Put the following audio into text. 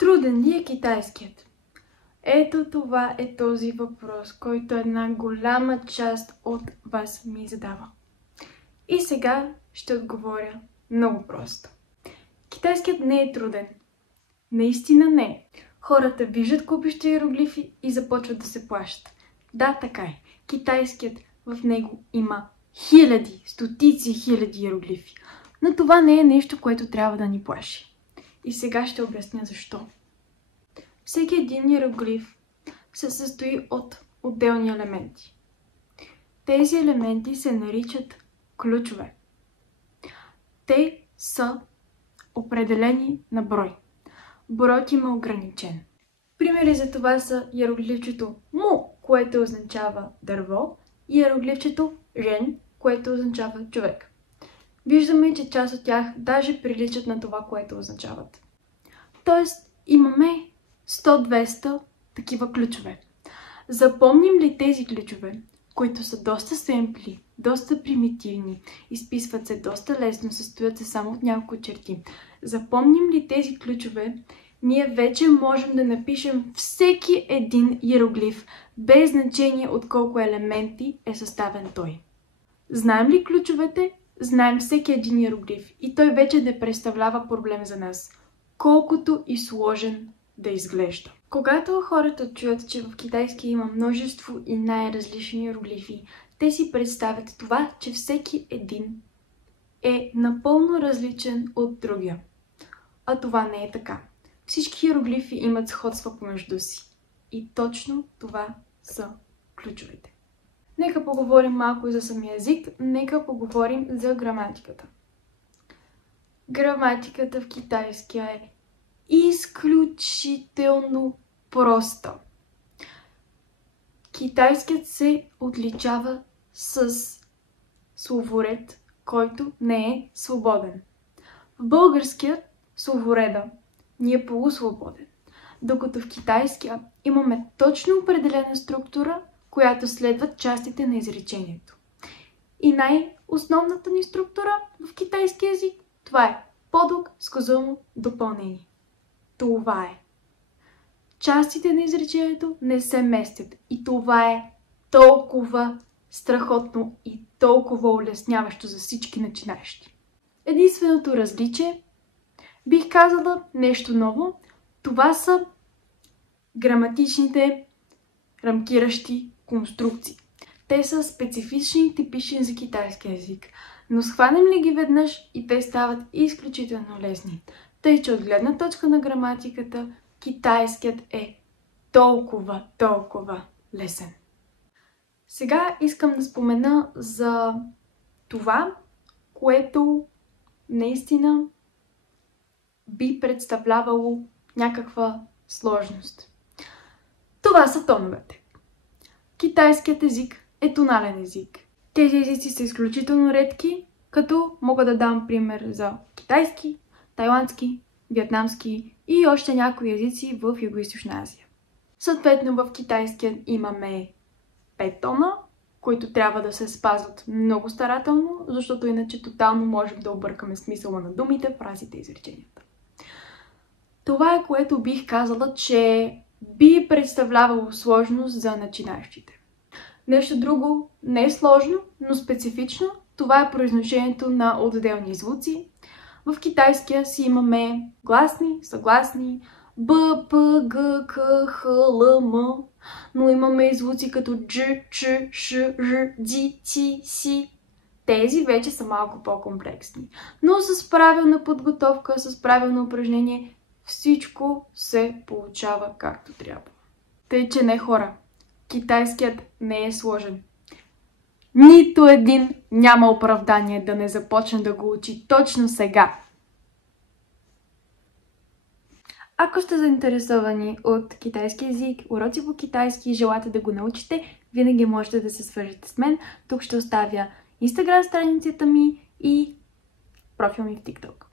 Труден ли е китайският? Ето това е този въпрос, който една голяма част от вас ми задава. И сега ще отговоря много просто. Китайският не е труден. Наистина не е. Хората виждат купища иероглифи и започват да се плашат. Да, така е. Китайският в него има хиляди, стотици хиляди иероглифи. Но това не е нещо, което трябва да ни плаши. И сега ще обясня защо. Всеки един иероглиф се състои от отделни елементи. Тези елементи се наричат ключове. Те са определени на брой. Броят им е ограничен. Примери за това са иероглифчето му, което означава дърво, и иероглифчето рен, което означава човек. Виждаме, че част от тях даже приличат на това, което означават. Тоест имаме 100-200 такива ключове. Запомним ли тези ключове, които са доста семпли, доста примитивни, изписват се доста лесно, състоят се само от няколко черти. Запомним ли тези ключове, ние вече можем да напишем всеки един иероглиф, без значение от колко елементи е съставен той. Знаем ли ключовете? Знаем всеки един иероглиф и той вече не представлява проблем за нас, колкото и сложен да изглежда. Когато хората чуят, че в китайски има множество и най-различни иероглифи, те си представят това, че всеки един е напълно различен от другия. А това не е така. Всички иероглифи имат сходства помежду си. И точно това са ключовете. Нека поговорим малко за самия език, нека поговорим за граматиката. Граматиката в китайския е изключително проста. Китайският се отличава с словоред, който не е свободен. В българския словореда ни е полусвободен, докато в китайския имаме точно определена структура, която следват частите на изречението. И най-основната ни структура в китайски език, това е подлог сказуемо допълнение. Това е. Частите на изречението не се местят и това е толкова страхотно и толкова улесняващо за всички начинаещи. Единственото различие, бих казала нещо ново, това са граматичните рамкиращи конструкции. Те са специфични и типични за китайски език, но схванем ли ги веднъж и те стават изключително лесни. Тъй, че от гледна точка на граматиката, китайският е толкова лесен. Сега искам да спомена за това, което наистина би представлявало някаква сложност. Това са тоновете. Китайският език е тонален език. Тези езици са изключително редки, като мога да дам пример за китайски, тайландски, виетнамски и още някои езици в Югоизточна Азия. Съответно в китайския имаме 5 тона, които трябва да се спазват много старателно, защото иначе тотално можем да объркаме смисъла на думите, фразите и изреченията. Това е, което бих казала, че би представлявало сложност за начинаещите. Нещо друго не е сложно, но специфично. Това е произношението на отделни звуци. В китайския си имаме гласни, съгласни, Б, П, Г, К, Х, Л, М, но имаме и звуци като Дж, Ч, Ш, Р, Ди, Ти, Си. Тези вече са малко по-комплексни. Но с правилна подготовка, с правилно упражнение, всичко се получава както трябва. Тъй, че не, хора, китайският не е сложен. Нито един няма оправдание да не започне да го учи точно сега. Ако сте заинтересовани от китайски език, уроци по китайски и желаете да го научите, винаги можете да се свържете с мен. Тук ще оставя Instagram страницата ми и профил ми в TikTok.